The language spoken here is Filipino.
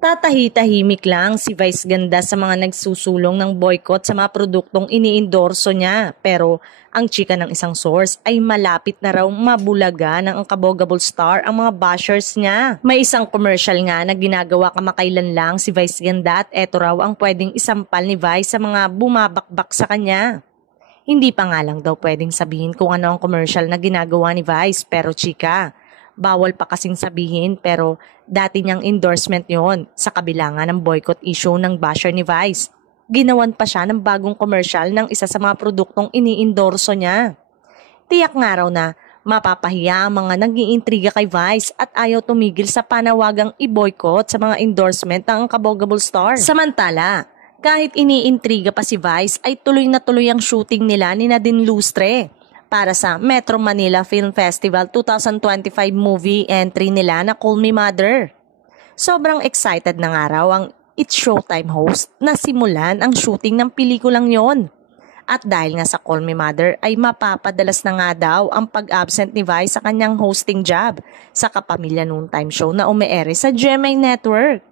Tatahi-tahimik lang si Vice Ganda sa mga nagsusulong ng boycott sa mga produktong iniendorso niya. Pero ang chika ng isang source ay malapit na raw mabulaga ng Kabogable star ang mga bashers niya. May isang commercial nga na ginagawa kamakailan lang si Vice Ganda at eto raw ang pwedeng isampal ni Vice sa mga bumabakbak sa kanya. Hindi pa nga lang daw pwedeng sabihin kung ano ang commercial na ginagawa ni Vice pero chika. Bawal pa kasing sabihin pero dati niyang endorsement yon sa kabila nga ng boycott issue ng basher ni Vice. Ginawan pa siya ng bagong commercial ng isa sa mga produktong iniendorso niya. Tiyak nga raw na mapapahiya ang mga nag-iintriga kay Vice at ayaw tumigil sa panawagang i-boycott sa mga endorsement ng Kabogable star. Samantala, kahit iniintriga pa si Vice ay tuloy na tuloy ang shooting nila ni Nadine Lustre para sa Metro Manila Film Festival 2025 movie entry nila na Call Me Mother. Sobrang excited na nga raw ang It's Showtime host na simulan ang shooting ng pelikulang yon. At dahil nga sa Call Me Mother ay mapapadalas na nga daw ang pag-absent ni Vice sa kanyang hosting job sa Kapamilya Noontime Show na umeere sa GMA Network.